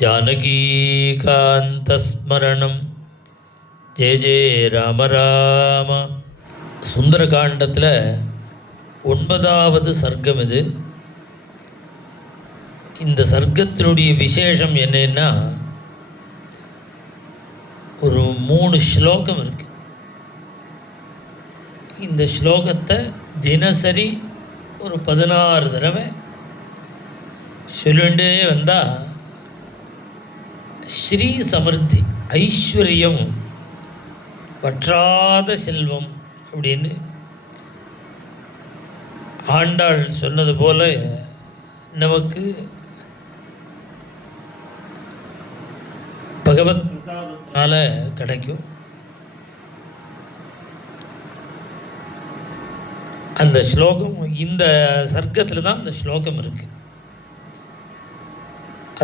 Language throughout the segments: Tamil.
ஜானகீகாந்தஸ்மரணம் ஜெய ஜெய ராம ராம. சுந்தரகாண்டத்தில் 9வது சர்க்கம் இது. இந்த சர்க்கத்தினுடைய விசேஷம் என்னன்னா, ஒரு 3 ஸ்லோகம் இருக்குது. இந்த ஸ்லோகத்தை தினசரி ஒரு 16 தடவை சொல்லிண்டே வந்தால் ஸ்ரீ சமிருத்தி, ஐஸ்வர்யம், வற்றாத செல்வம் அப்படின்னு ஆண்டாள் சொன்னது போல நமக்கு பகவத் பிரசாதத்தினால கிடைக்கும். அந்த ஸ்லோகம் இந்த சர்க்கத்தில் தான் அந்த ஸ்லோகம் இருக்குது.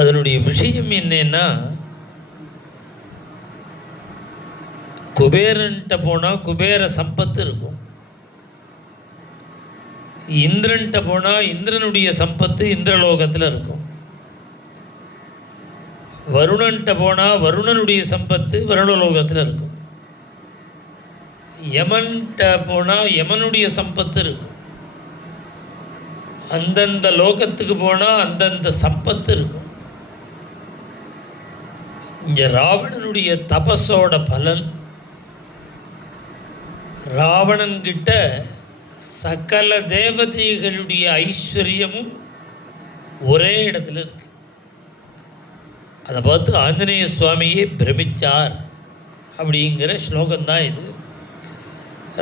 அதனுடைய விஷயம் என்னன்னா, குபேரன்ட்ட போனால் குபேர சம்பத்து இருக்கும், இந்திரன்ட்ட போனால் இந்திரனுடைய சம்பத்து இந்திரலோகத்தில் இருக்கும், வருணன்ட்ட போனால் வருணனுடைய சம்பத்து வருணலோகத்தில் இருக்கும், யமன்ட்ட போனால் யமனுடைய சம்பத்து இருக்கும், அந்தந்த லோகத்துக்கு போனால் அந்தந்த சம்பத்து இருக்கும். இங்கே ராவணனுடைய தபஸோட பலன், ராவணன்கிட்ட சகல தேவதைகளுடைய ஐஸ்வர்யமும் ஒரே இடத்துல இருக்கு. அதை பார்த்து ஆஞ்சநேய சுவாமியே பிரமிச்சார் அப்படிங்கிற ஸ்லோகம்தான் இது.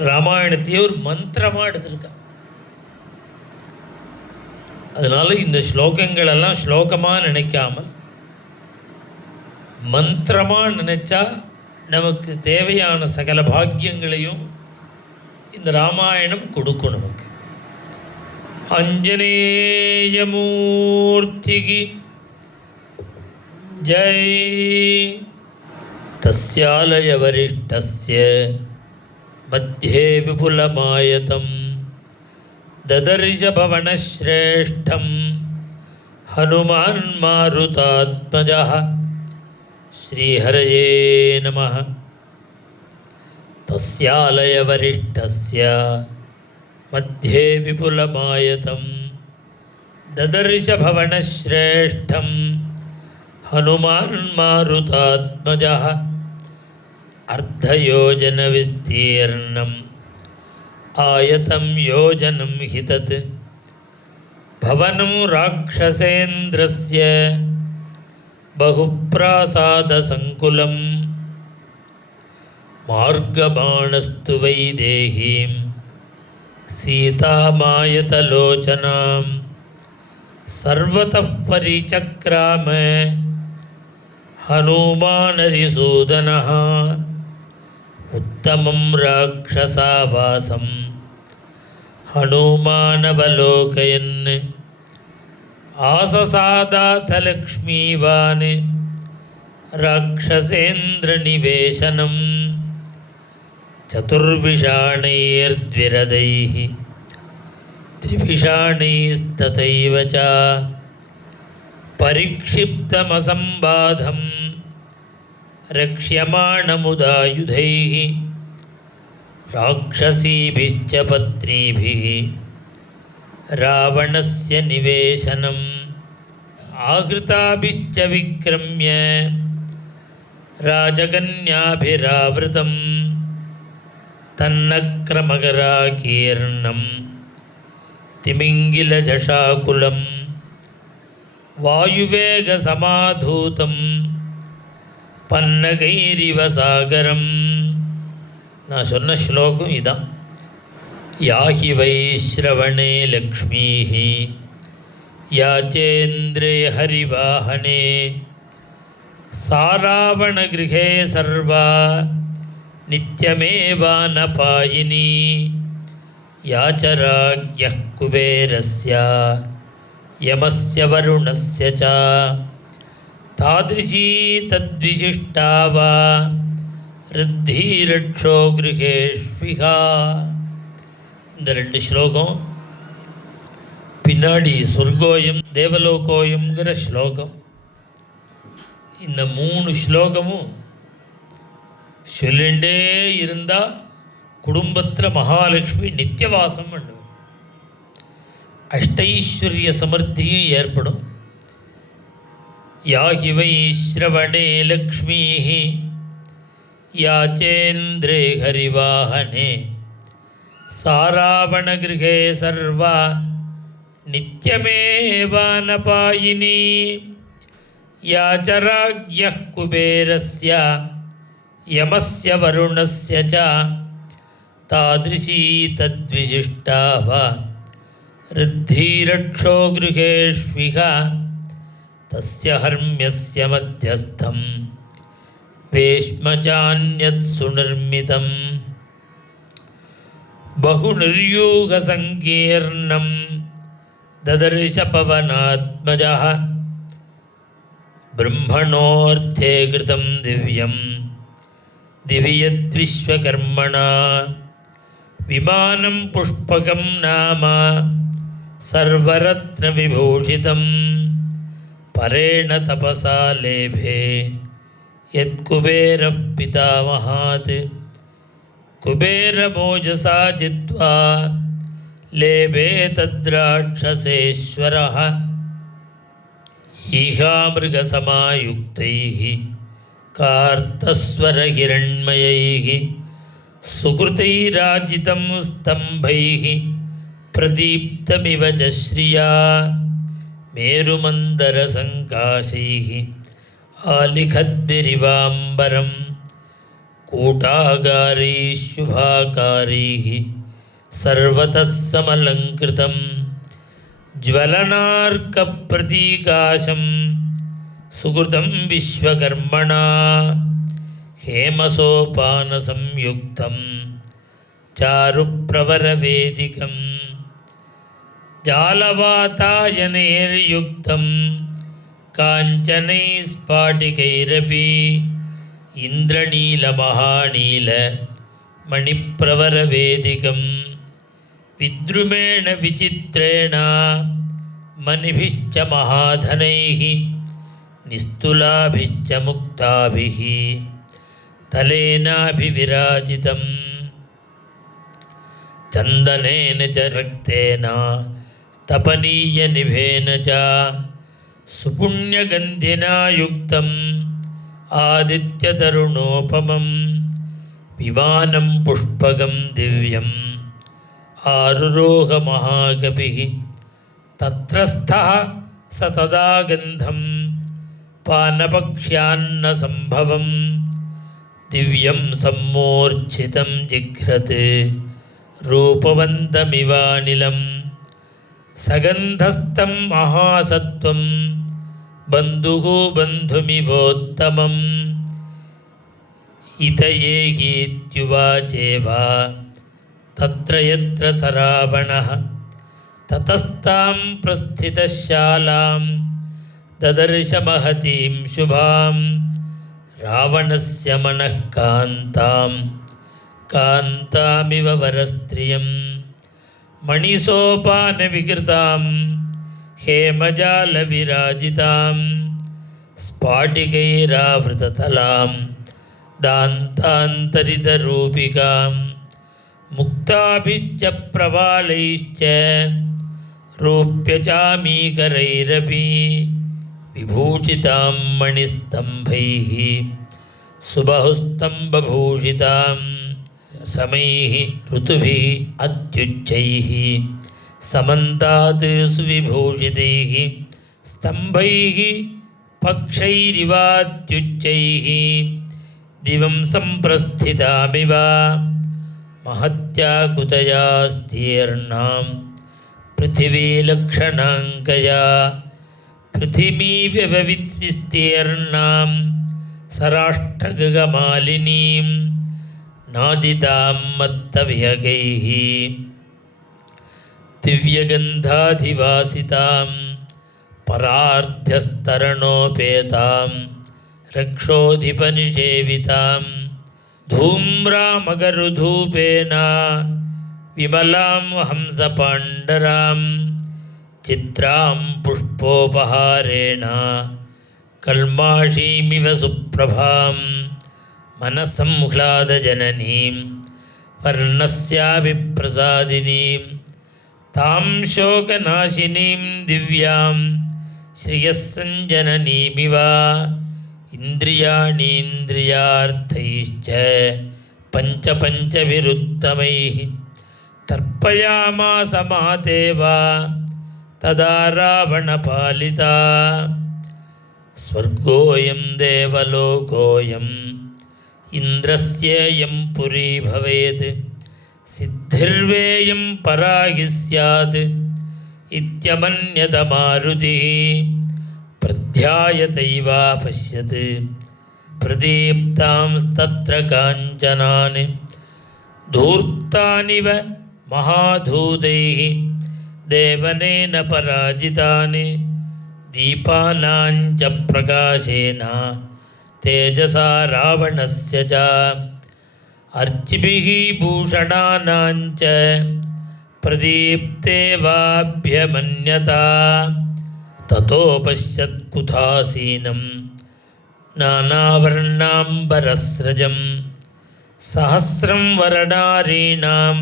ராமாயணத்தையே ஒரு மந்திரமாக எடுத்திருக்கா. அதனால இந்த ஸ்லோகங்களெல்லாம் ஸ்லோகமாக நினைக்காமல் மந்திரமாக நினைச்சா நமக்கு தேவையான சகல பாக்கியங்களையும் இந்த ராமாயணம் கொடுக்கும் நமக்கு. அஞ்சனேயமூர்த்திகி ஜெய். தஸ்யாலய வரிஷ்டஸ்ய மத்யே விபுலமாயதம் ததர்ஷ பவனஸ்ரேஷ்டம் ஹனுமான் மாருதாத்மஜः. ஸ்ரீஹரயே நமः. தஸ்யாலய வரிஷ்டஸ்ய மத்யே விபுலமாயதம் ததர்ஷ பவனஸ்ரேஷ்டம் ஹனுமான் மாருதாத்மஜः. அர்த்தயோஜன விஸ்தீர்ணம் ஆயதம் யோஜனம் ஹி தத் பவனம் ராக்ஷசேந்திரஸ்ய பகுப்ராசாதசங்குலம். மார்கபாணஸ்து வைதேஹீம் சீதாமாயதலோச்சனாம் சர்வதः பரிசக்ராம ஹனுமானரிசூதனः. உத்தமம் ராக்ஷசாவாசம் ஹனுமானவலோகயன் ஆசசாதாத லக்ஷ்மீவான் ராக்ஷசேந்திரநிவேசனம். சதுர்விஷாணைர்த்விரதைः த்ரிவிஷாணைஸ்ததைவ ச பரிக்ஷிப்தமசம்பாதம் ரக்ஷ்யமாணமுதாயுதைः ராக்ஷசீபிश्च பத்னீபிः ராவணஸ்ய நிவேசனம். ஆஹ்ருதாபிश्च விக்ரம்ய ராஜகன்யாபிராவ்ருதம் தன்னக்ரமகராகீர்ணம் திமிங்கிலஜஷாகுலம். வாயுவேகசமாதூதம் பன்னகைரிவ சாகரம். நான் சொன்ன ஸ்லோகம் இதான். யாஹி வைஸ்ரவணே லக்ஷ்மீः யாச்சேந்திரே ஹரிவாஹனே சாராவணகிருஹே சர்வா நித்யமேவானபாயினி யாச்சராக்யः குபேரஸ்ய யமஸ்ய வருணஸ்ய ச தாதிருஷீ தத்விசிஷ்டா வா ரித்தீரட்சோ கிருஹேஷ்விஹா. இந்த 2 ஸ்லோகம் பின்னாடி சொர்க்கோயம் தேவலோகோயம்ங்கிற ஸ்லோகம். இந்த 3 ஸ்லோகமும் சொல்லிண்டே இருந்தால் குடும்பத்தில் மகாலட்சுமி நித்தியவாசம் பண்ணும், அஷ்டைஸ்வர்ய சமர்த்தியும் ஏற்படும். யாஹி வை ஸ்ரவணே லக்ஷ்மீ யாச்சேந்திரே ஹரிவாஹனே சாராவணகிருஹே சர்வா நித்யமேவானபாயினி யாச்சராக்யः குபேரஸ்ய யமஸ்ய வருணஸ்ய ச தாத்ருஷீ தத்விசிஷ்டா வா ரித்திரக்ஷோ கிருஹேஷ்விஹ தஸ்ய ஹர்ம்யஸ்ய மத்யஸ்தம் வேஷ்மச்சான்யத் சுநிர்மிதம் பகுநிர்யூக சங்கீர்ணம் ததர்ஷ பவனாத்மஜः பிரம்மணோர்த்தே கிருதம் திவ்யம் திவ்யத்விஸ்வகர்மணா விமானம் புஷ்பகம் நாம சர்வரத்ன விபூஷிதம் பரேண தபசா லேபே யத்குபேர பிதாமஹாத் குபேரமோஜசா ஜித்வா லேபே தத்ராட்சசேஸ்வரः ஈகாமிருகசமாயுக்தைः कार्तस्वरहिरण्मयैः सुकृतैराजितं स्तम्भैः प्रदीप्तमिव च श्रिया मेरुमन्दरसङ्काशैः आलिखद्भिरिवाम्बरं कूटागारैः शुभाकारैः सर्वतः समलङ्कृतं ज्वलनार्कप्रतीकाशं सुकृतं विश्वकर्मणा हेमसोपानसंयुक्तं चारुप्रवरवेदिकं जालवातायनैर्युक्तं काञ्चनैः स्फाटिकैरपि इन्द्रनीलमहानीलमणिप्रवरवेदिकं विद्रुमेण विचित्रेण मणिभिश्च महाधनैः निस्तुलाभिश्च मुक्ताभिः तलेनाभिविराजितं चन्दनेन च रक्तेन तपनीयनिभेन च सुपुण्यगन्धिना युक्तम् आदित्यतरुणोपमं विमानं पुष्पकं दिव्यम् आरुरोहमहाकपिः तत्रस्थः स तदा गन्धं पानपक्ष्यान्नसम्भवं दिव्यं सम्मूर्च्छितं जिघ्रत् रूपवन्तमिवानिलं सगन्धस्थं महासत्त्वं बन्धुः बन्धुमिवोत्तमम् इतयेहीत्युवाचेव तत्र यत्र स रावणः ततस्तां प्रस्थितशालां ददर्श महतीं शुभां रावणस्य मनः कान्तां कान्तामिव वरस्त्रियं मणिसोपानविकृतां हेमजालविराजितां स्फाटिकैरावृततलां दान्तान्तरितरूपिकां मुक्ताभिश्च प्रवालैश्च रूप्यचामीकरैरपि विभूषितां मणिस्तम्भैः सुबहुस्तम्भभूषितां समैः ऋतुभिः अत्युच्चैः समन्तात् सुविभूषितैः स्तम्भैः पक्षैरिवात्युच्चैः दिवं सम्प्रस्थितामिव महत्या कुतया स्तीर्णां पृथिवीलक्षणाङ्कया पृथिवीव्यवविस्तीर्णां सराष्ट्रगगमालिनीं नादितां मत्तविहगैः दिव्यगन्धाधिवासितां परार्ध्यस्तरणोपेतां रक्षोधिपनिषेवितां धूम्रामगरुधूपेन विमलां हंसपाण्डरां चित्रां पुष्पोपहारेण कल्माषीमिव सुप्रभां मनसंह्लादजननीं वर्णस्याभिप्रसादिनीं तां शोकनाशिनीं दिव्यां श्रियस्सञ्जननीमिव इन्द्रियाणीन्द्रियार्थैश्च पञ्चपञ्चविरुत्तमैः तर्पयामास महादेव तदा रावणपालिता स्वर्गोऽयं देवलोकोऽयम् इन्द्रस्येयं पुरी भवेत् सिद्धिर्वेयं परा हि स्यात् इत्यमन्यत मारुतिः प्रध्यायतैव पश्यत् प्रदीप्तांस्तत्र काञ्चनान् धूर्तानिव महाधूतैः देवनेन पराजितान् दीपानाञ्च प्रकाशेन तेजसा रावणस्य च अर्चिभिः भूषणानाञ्च प्रदीप्तेवाभ्यमन्यता ततो पश्यत्कुथासीनं नानावर्णाम्बरस्रजं सहस्रं वरनारीणां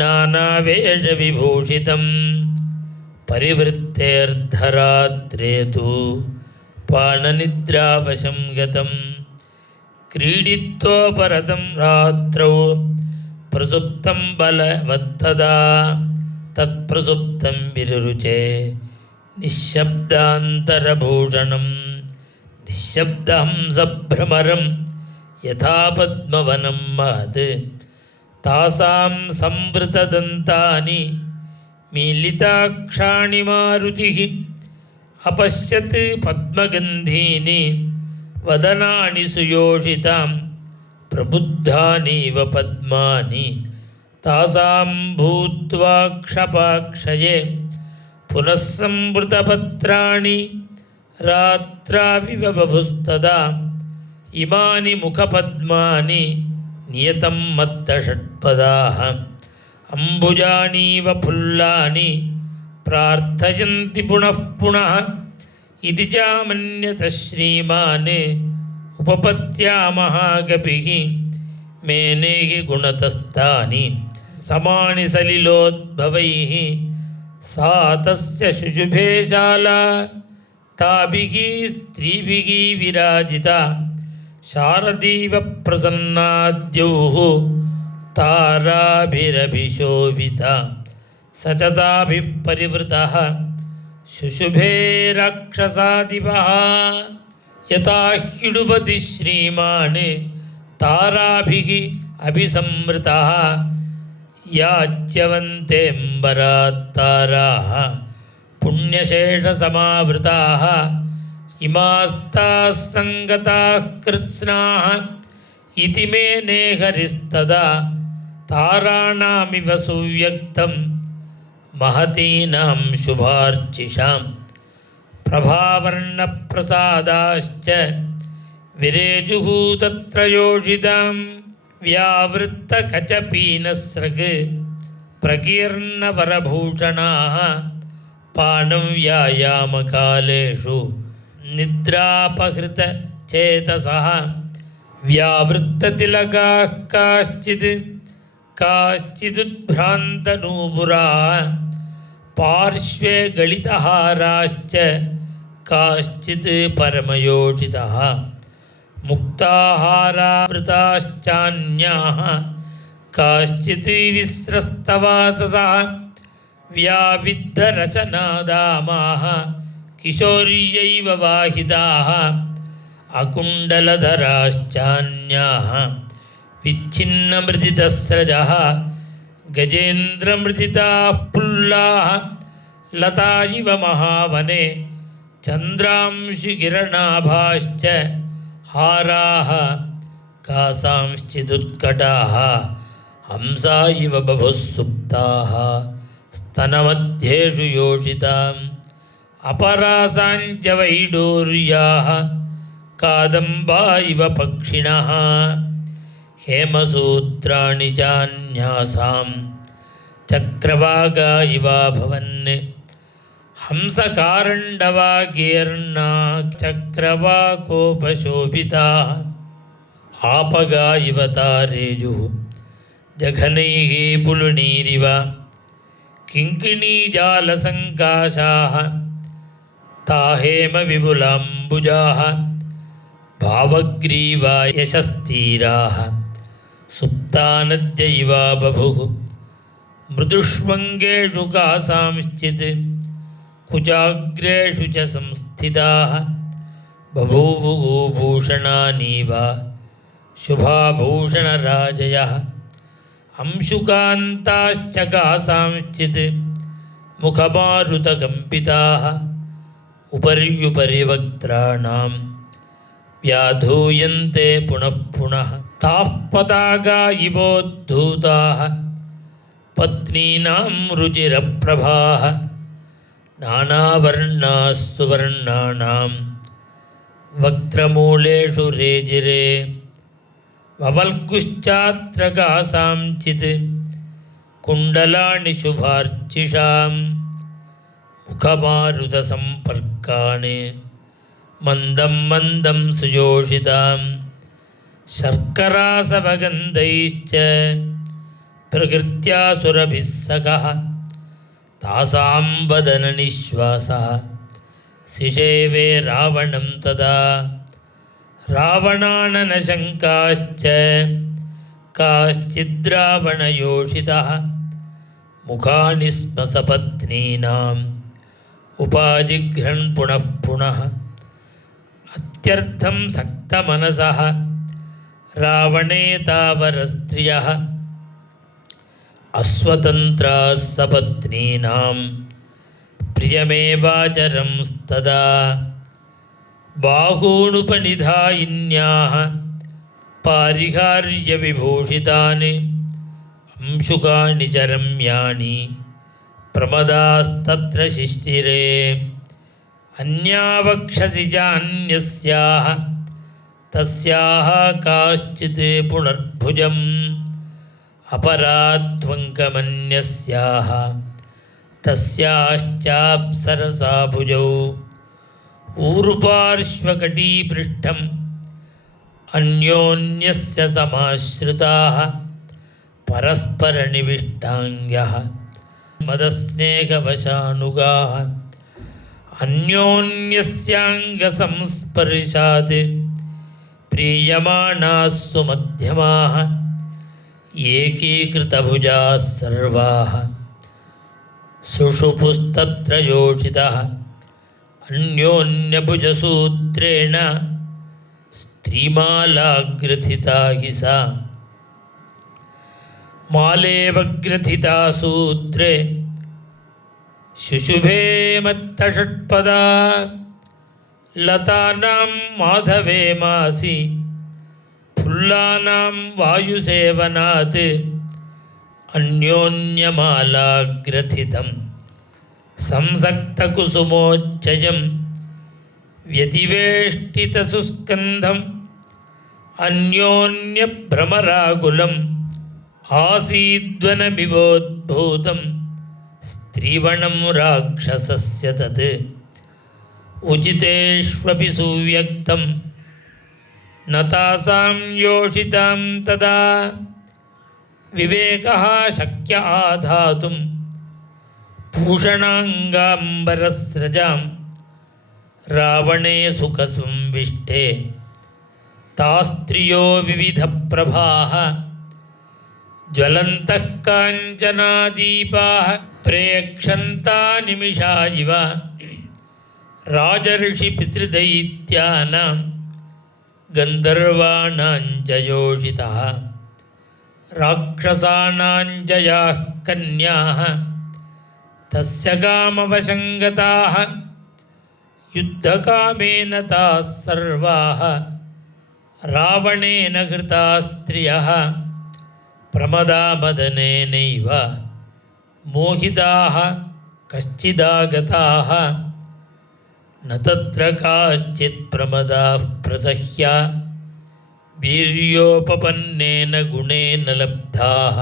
नानावेषविभूषितं परिवृत्तेऽर्धरात्रे तु पाणनिद्रावशं गतं क्रीडित्वोपरतं रात्रौ प्रसुप्तं बलवत्तदा तत्प्रसुप्तं विरुरुचे निःशब्दान्तरभूषणं निःशब्दहंसभ्रमरं यथा पद्मवनं महत् तासां संवृतदन्तानि मीलिताक्षाणि मारुतिः अपश्यत् पद्मगन्धीनि वदनानि सुयोषितां प्रबुद्धानीव पद्मानि तासां भूत्वा क्षपाक्षये पुनः संवृतपत्राणि रात्राविव बभुस्तदा इमानि मुखपद्मानि नियतं मत्तषट्पदाः अम्बुजानीव फुल्लानि प्रार्थयन्ति पुनः पुनः इति चामन्यतः श्रीमान् उपपत्यामहाकपिः मेनेहि गुणतस्तानि समानि सलिलोद्भवैः सा तस्य शुशुभे शाला ताभिः स्त्रीभिः विराजिता शारदीव प्रसन्नाद्यौः ताराभिरभिशोभिता सचताभिः परिवृतः शुशुभे राक्षसादिवः यथा ह्युडुपति श्रीमान् ताराभिः अभिसंवृतः याच्यवन्तेऽम्बरात्ताराः पुण्यशेषसमावृताः इमास्ताः सङ्गताः कृत्स्नाः इति मे नेहरिस्तदा ताराणामिव सुव्यक्तं महतीनां शुभार्चिषां प्रभावर्णप्रसादाश्च विरेजुः तत्र योषितां व्यावृत्तकचपीनस्रग् प्रकीर्णवरभूषणाः पाणं व्यायामकालेषु निद्रापहृतचेतसः व्यावृत्ततिलकाः काश्चिदुद्भ्रान्तनूपुराः पार्श्वे गलितहाराश्च काश्चित् परमयोषितः मुक्ताहारावृताश्चान्याः काश्चित् विस्रस्तवाससः व्याविद्धरचनादामाः किशोर्यैव वाहिताः अकुण्डलधराश्चान्याः विच्छिन्नमृदितस्रजः गजेन्द्रमृदिताः पुल्लाः लता इव महावने चन्द्रांशुकिरणाभाश्च हाराः कासांश्चिदुत्कटाः हंसा इव बभुः सुप्ताः स्तनमध्येषु योषिताम् अपरासाञ्च वैडूर्याः कादम्बा इव पक्षिणः हेमसूत्राणि चान्यासां चक्रवाका इवाभवन् ಹಂಸಕಾರಂಡವಾಗೀರ್ಣಾ ಚಕ್ರವಾಕೋಪಶೋಭಿತಾ ಆಪಗಾ ಇವ ತಾರೇಜು ಜಘನೈಃ ಪುಲುನೀರಿವ ಕಿಂಕಿಣೀಜಾಲಸಂಕಾಶಾಃ ತಾಹೇಮ ವಿಪುಲಾಂಬುಜಾಃ ಭಾವಗ್ರೀವಾ ಯಶಸ್ತೀರಾಃ ಸುಪ್ತಾನದ್ಯ ಇವ ಬಭುಃ ಮೃದುಷ್ವಂಗೇಷು ಕಾಸಾಂಶ್ಚಿತ್ ಕುಚಾಗ್ರೇಷು ಚ ಸಂಸ್ಥಿತಾಃ ಬಭೂವುಃ ಭೂಷಣಾನೀವ ಶುಭಾಭೂಷಣರಾಜಯಃ ಅಂಶುಕಾಂತಾಶ್ಚ ಕಾಸಾಂಶ್ಚಿತ್ ಮುಖಮಾರುತಕಂಪಿತಾಃ ಉಪರ್ಯುಪರಿ ವಕ್ತ್ರಾಣಾಂ ವ್ಯಾಧೂಯಂತೆ ಪುನಃ ಪುನಃ ತಾಃ ಪತಾಕಾ ಇವೋದ್ಧೂತಾಃ ಪತ್ನೀನಾಂ ರುಚಿರಪ್ರಭಾಃ ನಾನಾವರ್ಣಾಃ ಸುವರ್ಣಾನಾಂ ವಕ್ತ್ರಮೂಲೇಷು ರೇಜಿರೆ ವವಲ್ಕುಶ್ಚಾತ್ರ ಕಾಸಾಂಚಿತ್ ಕುಂಡಲಾನಿ ಶುಭಾರ್ಚಿಷಾಂ ಮುಖಮಾರುತಸಂಪರ್ಕಾಣಿ ಮಂದಂ ಮಂದಂ ಸುಜೋಷಿತಾಂ ಶರ್ಕರಾಸವಗಂಧೈಶ್ಚ ಪ್ರಕೃತ್ಯಾ ಸುರಭಿಃ ಸಖಃ ತಾಸಾಂ ವದನ ನಿಶ್ವಾಸಃ ಸಿಷೇವೆ ರಾವಣಂ ತದಾ ರಾವಣಾನನ ಶಂಕಾಶ್ಚ ಕಾಶ್ಚಿದ್ರಾವಣಯೋಷಿತಃ ಮುಖಾನಿ ಸ್ಮ ಸಪತ್ನೀನಾಂ ಉಪಾಜಿಘ್ರನ್ ಪುನಃ ಪುನಃ ಅತ್ಯರ್ಥಂ ಸಕ್ತಮನಸಃ ರಾವಣೇತಾವರಸ್ತ್ರಿಯಃ ಅಸ್ವತಂತ್ರಾಃ ಸಪತ್ನೀನಾಂ ಪ್ರಿಯಮೇವಾಚರಂಸ್ತದಾ ಬಾಹೂನುಪನಿಧಾಯಿನ್ಯಾಃ ಪಾರಿಹಾರ್ಯವಿಭೂಷಿತಾನಿ ಅಂಶುಕಾನಿ ಚ ರಮ್ಯಾಣಿ ಪ್ರಮದಾಸ್ತತ್ರ ಶಿಶ್ಚಿರೆ ಅನ್ಯಾವಕ್ಷಸಿ ಚಾನ್ಯಸ್ಯಾಃ ತಸ್ಯಾಃ ಕಾಶ್ಚಿತ್ ಪುನರ್ಭುಜಂ ಅಪರಾಧ್ವಂಕಮನ್ಯಸ್ಯಾಃ ತಸ್ಯಾಶ್ಚಾಪ್ಸರಸಾ ಭುಜೌ ಊರ್ಪಾರ್ಶ್ವಕಟೀಪೃಷ್ಠಂ ಅನ್ಯೋನ್ಯಸ್ಯ ಸಮಾಶ್ರಿತಾಃ ಪರಸ್ಪರನಿವಿಷ್ಟಾಂಗ್ಯಃ ಮದಸ್ನೇಹವಶಾನುಗಾಃ ಅನ್ಯೋನ್ಯಸ್ಯಾಂಗಸಂಸ್ಪರ್ಶಾತ್ ಪ್ರೀಯಮಾಣಾಃ ಸುಮಧ್ಯಮಾಃ ಏಕೀಕೃತಭುಜಾಃ ಸರ್ವಾಃ ಸುಷುಪುಸ್ತತ್ರ ಯೋಷಿತಃ ಅನ್ಯೋನ್ಯಭುಜಸೂತ್ರೇಣ ಸ್ತ್ರೀಮಾಲಾಗ್ರಥಿತಾ ಹಿ ಸಾ ಮಾಲೇವಗ್ರಥಿತಾ ಸೂತ್ರೇ ಶುಶುಭೇ ಮತ್ತಷಟ್ಪದಾ ಲತಾನಾಂ ಮಾಧವೇ ಮಾಸಿ ಫುಲ್ಲಾನಾಂ ವಾಯುಸೇವನಾತ್ ಅನ್ಯೋನ್ಯಮಾಲಾಗ್ರಥಿತಂ ಸಂಸಕ್ತಕುಸುಮೋಚ್ಚಯಂ ವ್ಯತಿವೇಷ್ಟಿತಸುಸ್ಕಂಧಂ ಅನ್ಯೋನ್ಯಭ್ರಮರಾಗುಲಂ ಆಸೀದ್ವನಮಿವೋದ್ಭೂತಂ ಸ್ತ್ರೀವಣಂ ರಾಕ್ಷಸಸ್ಯ ತತ್ ಉಚಿತೇಷ್ವಪಿ ಸುವ್ಯಕ್ತಂ ನ ತಾಸಾಂ ಯೋಷಿತಾಂ ತದಾ ವಿವೇಕಃ ಶಕ್ಯ ಆಧಾತುಂ ಭೂಷಣಾಂಗಾಂಬರಸ್ರಜಾಂ ರಾವಣೇ ಸುಖಸಂವಿಷ್ಟೇ ತಾಸ್ತ್ರಿಯೋ ವಿವಿಧಪ್ರಭಾಃ ಜ್ವಲಂತಃ ಕಾಂಚನಾದೀಪಾಃ ಪ್ರೇಕ್ಷಂತಾ ನಿಮಿಷಾ ಇವ ರಾಜರ್ಷಿಪಿತೃದೈತ್ಯಾನಾಂ ಗಂಧರ್ವಾಣಾಂ ಚ ಯೋಷಿತಃ ರಾಕ್ಷಸಾನಾಂ ಚ ಯಾಃ ಕನ್ಯಾಃ ತಸ್ಯ ಕಾಮವಶಂಗತಾಃ ಯುದ್ಧಕಾಮೇನ ತಾಃ ಸರ್ವಾಃ ರಾವಣೇನ ಹೃತಾಃ ಸ್ತ್ರಿಯಃ ಪ್ರಮದಾಮದನೇನೈವ ಮೋಹಿತಾಃ ಕಶ್ಚಿದಾಗತಾಃ ನ ತತ್ರ ಕಾಶ್ಚಿತ್ ಪ್ರಮದಾಃ ಪ್ರಸಹ್ಯ ವೀರ್ಯೋಪಪನ್ನೇನ ಗುಣೇನ ಲಬ್ಧಾಃ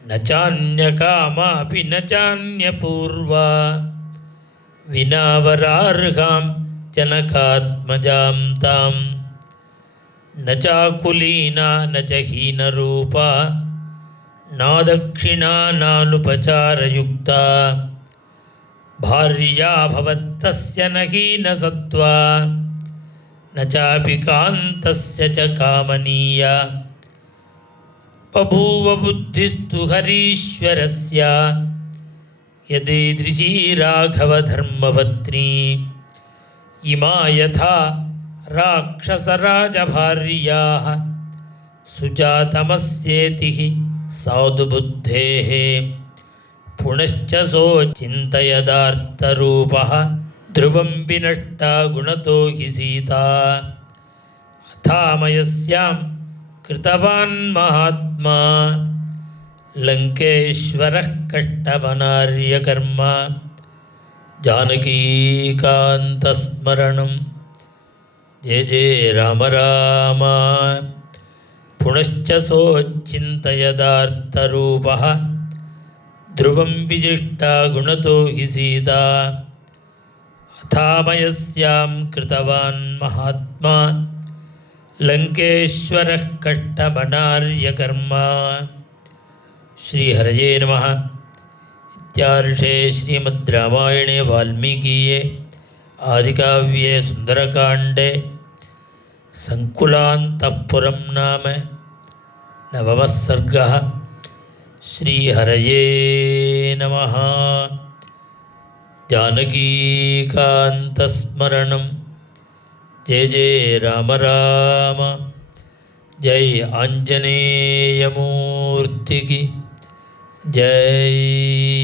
ನ ಚಾನ್ಯಕಾಮಾಪಿ ನ ಚಾನ್ಯಪೂರ್ವಾ विनावरार्हां जनकात्मजां तां न चाकुलीना न च हीनरूपा नादक्षिणा नानुपचारयुक्ता भार्या भवत्तस्य न हीनसत्त्वा न चापि कान्तस्य च कामनीया बभूव बुद्धिस्तु हरीश्वरस्य यदीदृशी राघवधर्मपत्नी इमा यथा राक्षसराजभार्याः सुजातमस्येति साधुबुद्धेः पुनश्च सो चिन्तयदार्थरूपः ध्रुवं विनष्टा गुणतो हि सीता अथामयस्यां कृतवान् महात्मा लंकेश्वरः कष्टमनार्यकर्म जानकीकान्तस्मरणं जय जय राम राम पुनश्च सोच्चिन्तयदार्थरूपः ध्रुवं विजिष्टा गुणतो हि सीता अथामयस्यां कृतवान् महात्मा लंकेश्वरः कष्टमनार्यकर्म श्रीहरये नमः। इत्यार्षे श्रीमद्रामायणे वाल्मीकीये आदिकाव्ये सुन्दरकाण्डे संकुलान्तःपुरं नाम नवमः सर्गः। श्रीहरये नमः। जानकीकान्तस्मरणं जय जय राम राम जय आञ्जनेयमूर्ति की जय।